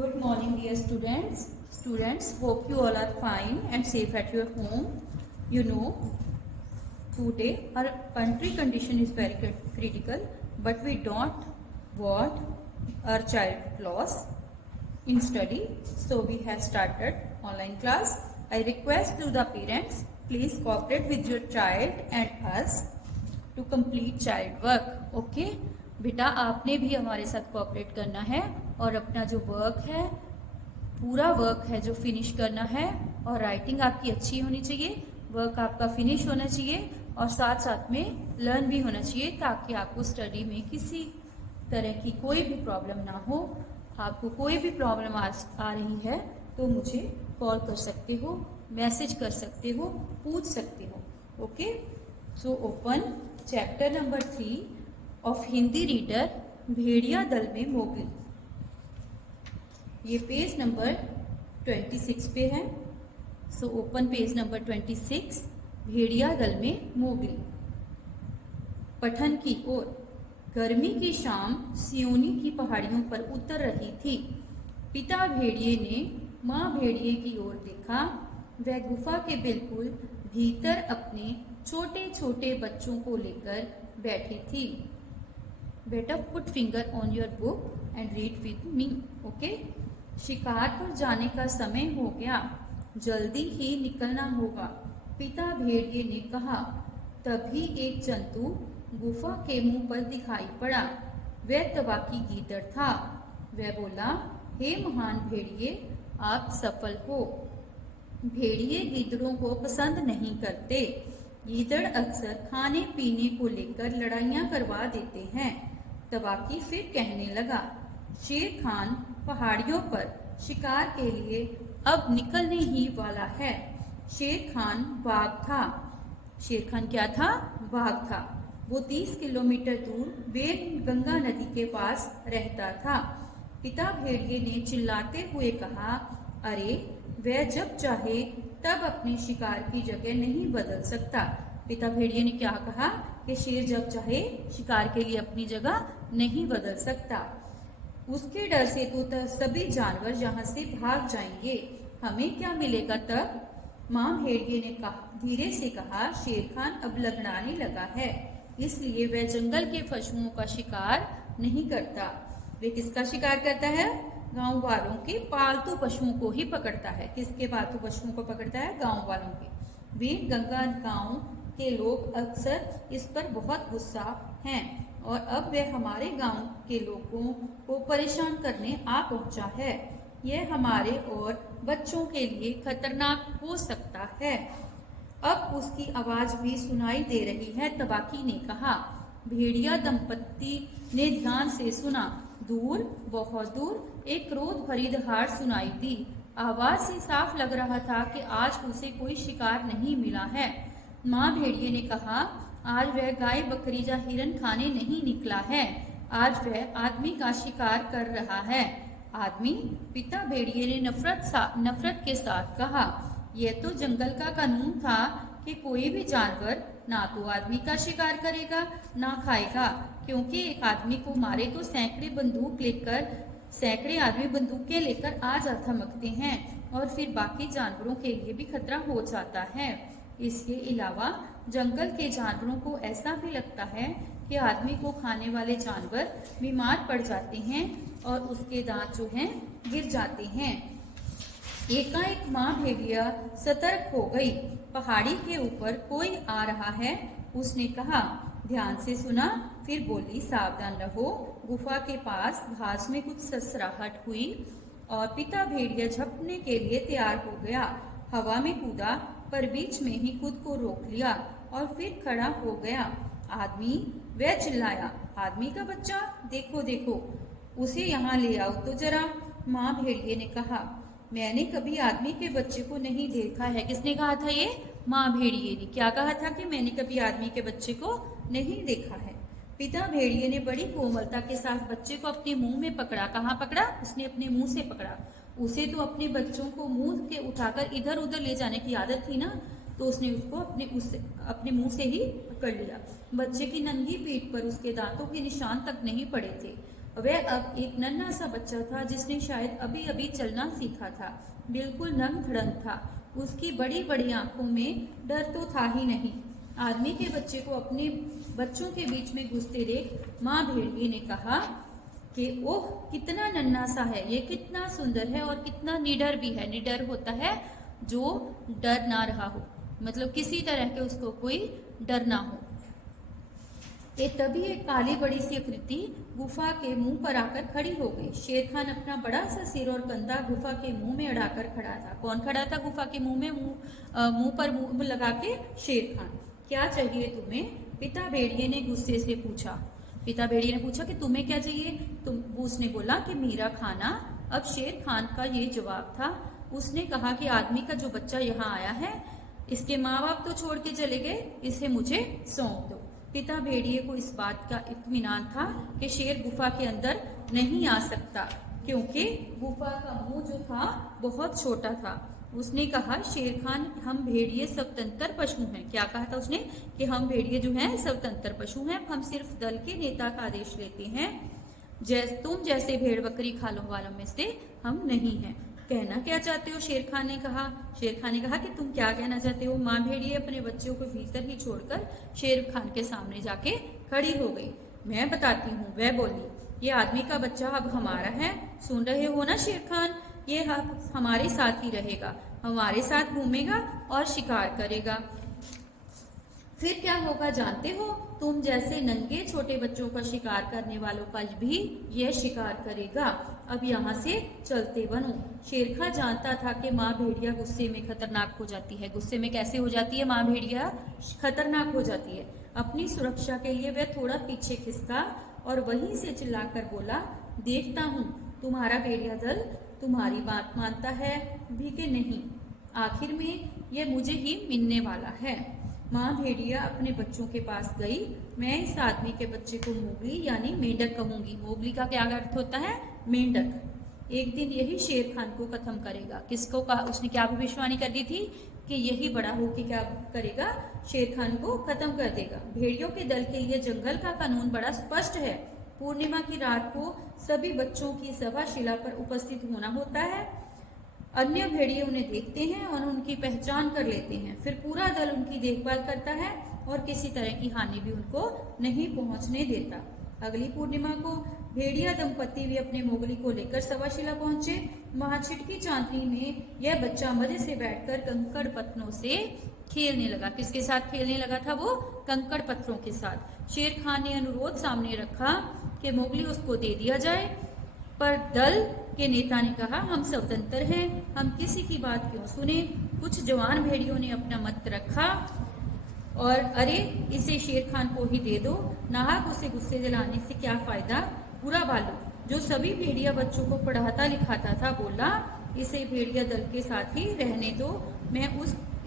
Good morning, dear students. Hope you all are fine and safe at your home. You know, today our country condition is very critical, but we don't want our child loss in study. So we have started online class. I request to the parents, please cooperate with your child and us to complete child work. Okay? बेटा आपने भी हमारे साथ cooperate करना है और अपना जो वर्क है, पूरा वर्क है जो फिनिश करना है, और राइटिंग आपकी अच्छी होनी चाहिए, वर्क आपका फिनिश होना चाहिए और साथ साथ में लर्न भी होना चाहिए, ताकि आपको स्टडी में किसी तरह की कोई भी प्रॉब्लम ना हो। आपको कोई भी प्रॉब्लम आ रही है तो मुझे कॉल कर सकते हो, मैसेज कर सकते हो, पूछ सकते हो। Okay, so open chapter number 3 of Hindi reader, भेड़िया दल में मोगली। ये पेज नंबर 26 पे है। सो ओपन पेज नंबर 26, भेड़िया दल में मोगली। पठन की ओर। गर्मी की शाम सियोनी की पहाड़ियों पर उतर रही थी। पिता भेड़िए ने माँ भेड़िए की ओर देखा। वह गुफा के बिल्कुल भीतर अपने छोटे छोटे बच्चों को लेकर बैठी थी। बेटा put finger on your book and read with me. Okay, शिकार पर जाने का समय हो गया, जल्दी ही निकलना होगा, पिता भेड़िए ने कहा। तभी एक जंतु गुफा के मुंह पर दिखाई पड़ा। वह तवाकी गीदड़ था। वह बोला, हे महान भेड़िए, आप सफल हो। भेड़िए गीदड़ों को पसंद नहीं करते। गीदड़ अक्सर खाने पीने को लेकर लड़ाइयां करवा देते हैं। तवाकी फिर कहने लगा, शेर खान पहाड़ियों पर शिकार के लिए अब निकलने ही वाला है। शेर खान बाघ था। शेर खान क्या था? बाघ था। वो 30 किलोमीटर दूर वेदगंगा नदी के पास रहता था। पिता भेड़िए ने चिल्लाते हुए कहा, अरे वह जब चाहे तब अपने शिकार की जगह नहीं बदल सकता। पिता भेड़िए ने क्या कहा कि शेर जब चाहे शिकार के लिए अपनी जगह नहीं बदल सकता। उसके डर से तो सभी जानवर यहाँ से भाग जाएंगे, हमें क्या मिलेगा तब? माँ भेड़िए ने धीरे से कहा, शेर खान अब लड़ाने लगा है, इसलिए वह जंगल के पशुओं का शिकार नहीं करता। वे किसका शिकार करता है? गांव वालों के पालतू पशुओं को ही पकड़ता है। किसके पालतू पशुओं को पकड़ता है? गांव वालों के। वे गंगा गांव के लोग अक्सर इस पर बहुत गुस्सा हैं और अब वह हमारे गांव के लोगों को परेशान करने आ पहुंचा है। यह हमारे और बच्चों के लिए खतरनाक हो सकता है। अब उसकी आवाज भी सुनाई दे रही है, तवाकी ने कहा। भेड़िया दंपत्ति ने ध्यान से सुना। दूर, बहुत दूर एक क्रोध भरी दहाड़ सुनाई दी। आवाज से साफ लग रहा था कि आज उसे कोई शिकार नहीं मिला है। माँ भेड़िए ने कहा, आज वह गाय बकरी या हिरन खाने नहीं निकला है, आज वह आदमी का शिकार कर रहा है। आदमी? पिता भेड़िए ने नफरत के साथ कहा। यह तो जंगल का कानून था कि कोई भी जानवर ना तो आदमी का शिकार करेगा ना खाएगा, क्योंकि एक आदमी को मारे तो सैकड़े आदमी बंदूकें लेकर आ जा थमकते हैं और फिर बाकी जानवरों के लिए भी खतरा हो जाता है। इसके अलावा जंगल के जानवरों को ऐसा भी लगता है कि आदमी को खाने वाले जानवर बीमार पड़ जाते हैं और उसके दांत जो हैं गिर जाते हैं। एकाएक माँ भेड़िया सतर्क हो गई। पहाड़ी के ऊपर कोई आ रहा है, उसने कहा। ध्यान से सुना, फिर बोली, सावधान रहो। गुफा के पास घास में कुछ ससराहट हुई और पिता भेड़िया झपटने के लिए तैयार हो गया। हवा में कूदा, पर बीच में ही खुद को रोक लिया और फिर खड़ा हो गया। आदमी? वह चिल्लाया। आदमी का बच्चा? देखो देखो, उसे यहाँ ले आओ तो जरा। माँ भेड़िए ने कहा, मैंने कभी आदमी के बच्चे को नहीं देखा है। किसने कहा था ये? माँ भेड़िए ने। क्या कहा था कि मैंने कभी आदमी के बच्चे को नहीं देखा है। पिता भेड़िए ने बड़ी कोमलता के साथ बच्चे को अपने मुंह में पकड़ा। कहाँ पकड़ा? उसने अपने मुंह से पकड़ा। उसे तो अपने बच्चों को मुंह के उठाकर इधर उधर ले जाने की आदत थी ना, तो उसने उसको अपने मुंह से ही पकड़ लिया। बच्चे की नंगी पीठ पर उसके दांतों के निशान तक नहीं पड़े थे वह अब एक नन्हा सा बच्चा था जिसने शायद अभी अभी चलना सीखा था। बिल्कुल नंग धड़ंग था। उसकी बड़ी बड़ी आंखों में डर तो था ही नहीं। आदमी के बच्चे को अपने बच्चों के बीच में घुसते देख माँ भेड़िए ने कहा कि ओह कितना नन्हा सा है, ये कितना सुंदर है और कितना निडर भी है। निडर होता है जो डर ना रहा हो, मतलब किसी तरह के उसको कोई डर ना हो। तभी एक काली बड़ी सी आकृति गुफा के मुंह पर आकर खड़ी हो गई। शेर खान अपना बड़ा सा सिर और कंधा गुफा के मुंह में अड़ाकर खड़ा था। कौन खड़ा था गुफा के मुंह में? मुंह पर मुंह लगा के शेर खान। क्या चाहिए तुम्हें? पिता भेड़िए ने गुस्से से पूछा। पिता भेड़िए ने पूछा कि तुम्हें क्या चाहिए? उसने बोला कि मेरा खाना। अब शेर खान का ये जवाब था। उसने कहा कि आदमी का जो बच्चा यहाँ आया है, इसके माँ बाप तो छोड़ के चले गए, इसे मुझे सौंप दो। पिता भेड़िए को इस बात का इत्मीनान था कि शेर गुफा के अंदर नहीं आ सकता, क्योंकि गुफा का मुंह जो था बहुत छोटा था। उसने कहा, शेर खान, हम भेड़िए स्वतंत्र पशु हैं। क्या कहा था उसने? कि हम भेड़िए जो हैं स्वतंत्र पशु हैं, हम सिर्फ दल के नेता का आदेश लेते हैं। तुम जैसे भेड़ बकरी खालों वालों में से हम नहीं हैं। कहना क्या चाहते हो? शेर खान ने कहा। शेर खान ने कहा कि तुम क्या कहना चाहते हो? माँ भेड़िए अपने बच्चों को भीतर ही छोड़कर शेर खान के सामने जाके खड़ी हो गई। मैं बताती हूँ, वह बोली, ये आदमी का बच्चा अब हमारा है। सुन रहे हो ना शेर खान? ये हमारे साथ ही रहेगा, हमारे साथ घूमेगा और शिकार करेगा। फिर क्या होगा जानते हो? तुम जैसे नंगे छोटे बच्चों का शिकार करने वालों का भी यह शिकार करेगा। अब यहाँ से चलते बनो। शेरखान जानता था कि माँ भेड़िया गुस्से में खतरनाक हो जाती है। गुस्से में कैसे हो जाती है माँ भेड़िया? खतरनाक हो जाती है। अपनी सुरक्षा के लिए वह थोड़ा पीछे खिसका और वहीं से चिल्लाकर बोला, देखता हूँ तुम्हारा भेड़िया दल तुम्हारी बात मानता है भी कि नहीं। आखिर में यह मुझे ही मिलने वाला है। माँ भेड़िया अपने बच्चों के पास गई। मैं इस आदमी के बच्चे को मोगली यानी मेंढक कहूंगी। मोगली का क्या अर्थ होता है? मेंढक। एक दिन यही शेर खान को खत्म करेगा। किसको कहा? उसने क्या भविष्यवाणी कर दी थी कि यही बड़ा होकर क्या करेगा? शेर खान को खत्म कर देगा। भेड़ियों के दल के लिए जंगल का कानून बड़ा स्पष्ट है। पूर्णिमा की रात को सभी बच्चों की सभाशिला पर उपस्थित होना होता है। अन्य भेड़िए उन्हें देखते हैं और उनकी पहचान कर लेते हैं। फिर पूरा दल उनकी देखभाल करता है और किसी तरह की हानि भी उनको नहीं पहुंचने देता। अगली पूर्णिमा को भेड़िया दंपति भी अपने मोगली को लेकर सभाशिला पहुंचे। वहां छिटकी चांदनी में यह बच्चा मजे से बैठकर कंकड़ पत्थरों से खेलने लगा। किसके साथ खेलने लगा था वो? कंकड़ पत्थरों के साथ। शेर खान ने अनुरोध सामने रखा कि मोगली उसको दे दिया जाए, पर दल के नेता ने कहा, हम स्वतंत्र हैं, हम किसी की बात क्यों सुने। कुछ जवान भेड़ियों ने अपना मत रखा और अरे इसे शेर खान को ही दे दो, नाहक उसे गुस्से दिलाने से क्या फायदा। बुरा भालू जो सभी भेड़िया बच्चों को पढ़ाता लिखाता था बोला, इसे भेड़िया दल के साथ ही रहने दो, मैं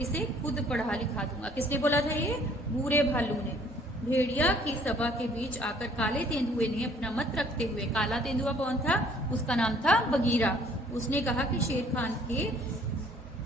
इसे खुद पढ़ा लिखा दूंगा। किसने बोला था ये? बुरे भालू ने। भेड़िया की सभा के बीच आकर काले तेंदुए ने अपना मत रखते हुए, काला तेंदुआ कौन था? उसका नाम था बगीरा। उसने कहा कि शेर खान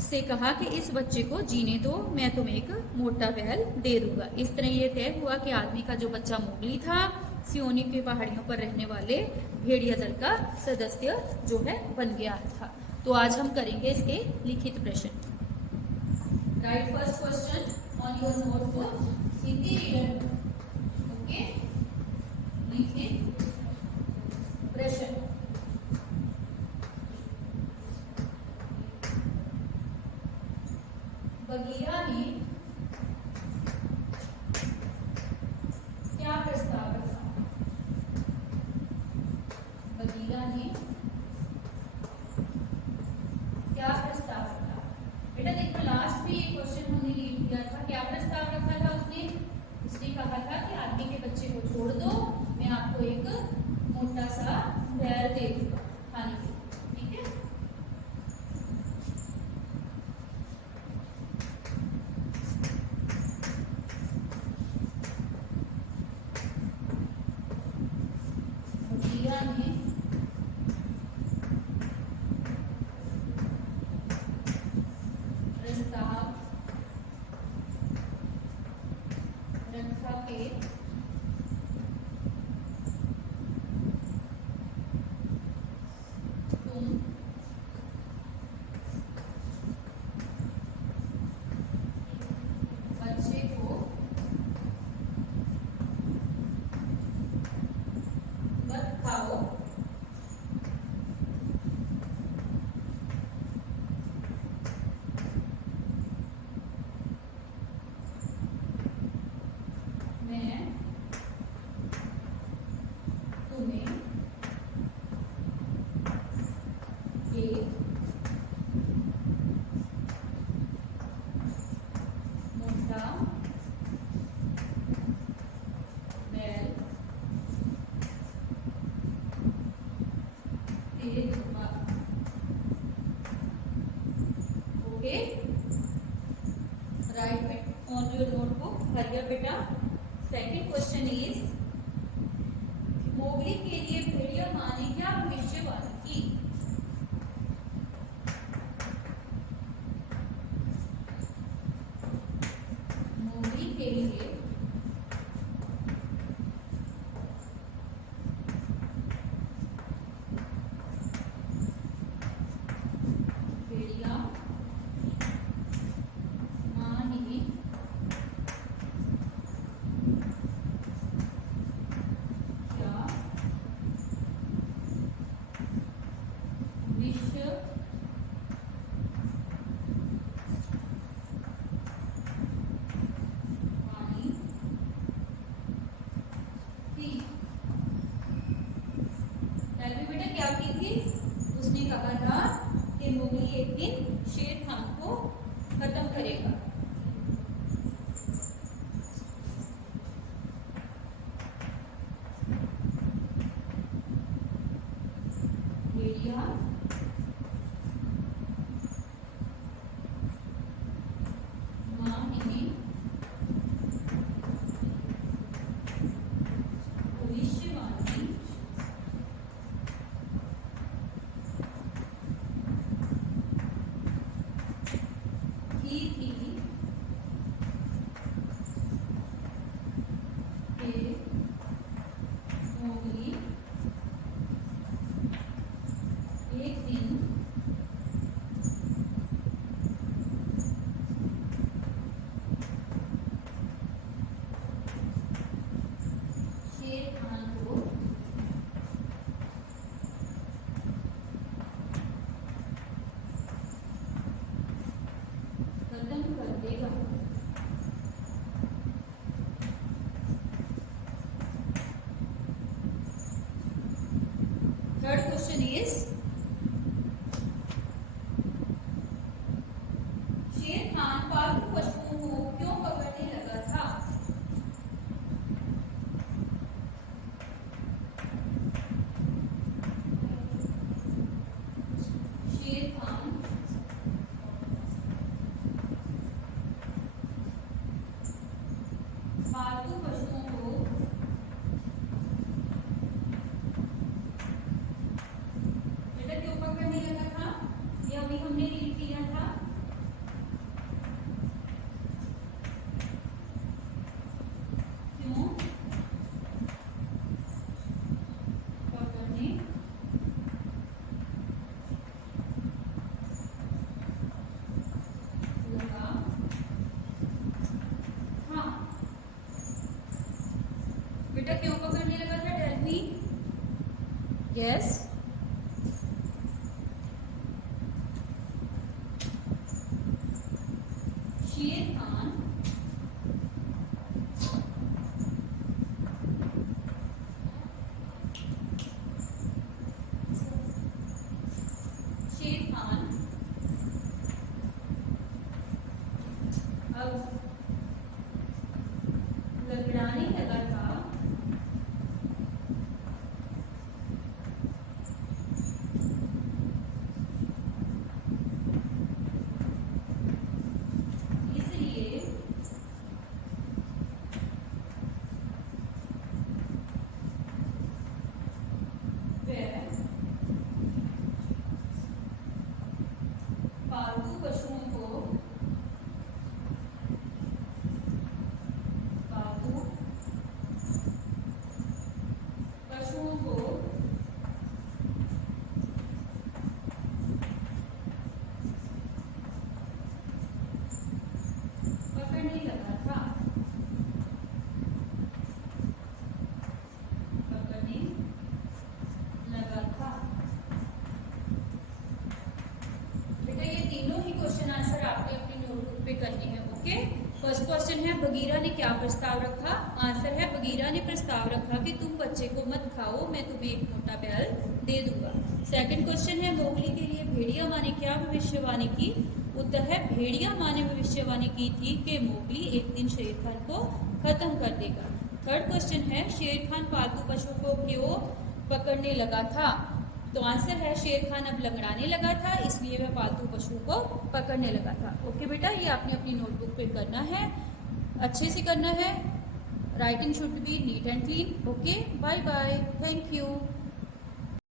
से कहा कि इस बच्चे को जीने दो, मैं तुम्हें एक मोटा बैल दे दूंगा। इस तरह ये तय हुआ कि आदमी का जो बच्चा मोगली था, सियोनी की पहाड़ियों पर रहने वाले भेड़िया दल का सदस्य जो है बन गया था। तो आज हम करेंगे इसके लिखित प्रश्न। Right first question on your notebook, Hindi reader. Okay, लिखित प्रश्न। बगीरा ने क्या प्रस्ताव रखा? बगीरा ने क्या प्रस्ताव रखा? बेटा देखो, लास्ट में ये क्वेश्चन हमने रीड किया था। क्या प्रस्ताव रखा था उसने कहा था कि आदमी के बच्चे को छोड़ दो, मैं आपको एक मोटा सा बैल दे दूंगा खाने के लिए। ठीक है, बगीरा ने प्रस्ताव रखा के दे दूंगा। Okay, right on your notebook, हरिया बेटा। सेकंड क्वेश्चन इज, मोगली के लिए भेड़िया माँ ने क्या भविष्यवाणी की? मोगली के लिए भेड़िया माँ ने क्या भविष्यवाणी की? तलवी बेटा क्या की थी? उसने कहा था कि मोगली एक दिन शेर खान को खत्म करेगा। भेड़िया माँ ने भविष्यवाणी की थी कि मोगली एक दिन शेर खान को खत्म कर देगा। थर्ड क्वेश्चन इज, शेर खान पालतू पशुओं को क्यों पकड़ने लगा था? शेर खान पालतू पशुओं को बेटा क्यों पकड़ने लगा था? ये अभी हमने रीड किया था। क्यों पकड़ने लगा था? बेटा क्यों पकड़ने लगा था? Tell me. यस, शेर खान अब लगड़ाने लगा था। इसलिए वह पालतू पशुओं को पकड़ने लगा था। पकड़ने लगा था। बेटा ये तीनों ही क्वेश्चन आंसर आपने अपनी नोटबुक पे करने हैं। ओके, फर्स्ट क्वेश्चन है बगीरा ने क्या प्रस्ताव रखा? आंसर है बगीरा ने प्रस्ताव रखा कि तुम बच्चे को मत खाओ, मैं तुम्हें एक मोटा बैल दे दूंगा। सेकंड क्वेश्चन है मोगली के लिए भेड़िया माँ ने क्या भविष्यवाणी की? उत्तर है भेड़िया माँ ने भविष्यवाणी की थी कि मोगली एक दिन शेर खान को खत्म कर देगा। थर्ड क्वेश्चन है शेर खान पालतू पशुओं को क्यों पकड़ने लगा था? तो आंसर है शेर खान अब लंगड़ाने लगा था, इसलिए वह पालतू पशु को पकड़ने लगा था। ओके बेटा, ये आपने अपनी नोटबुक पे करना है, अच्छे से करना है। Writing should be neat and clean. Okay, bye bye, thank you.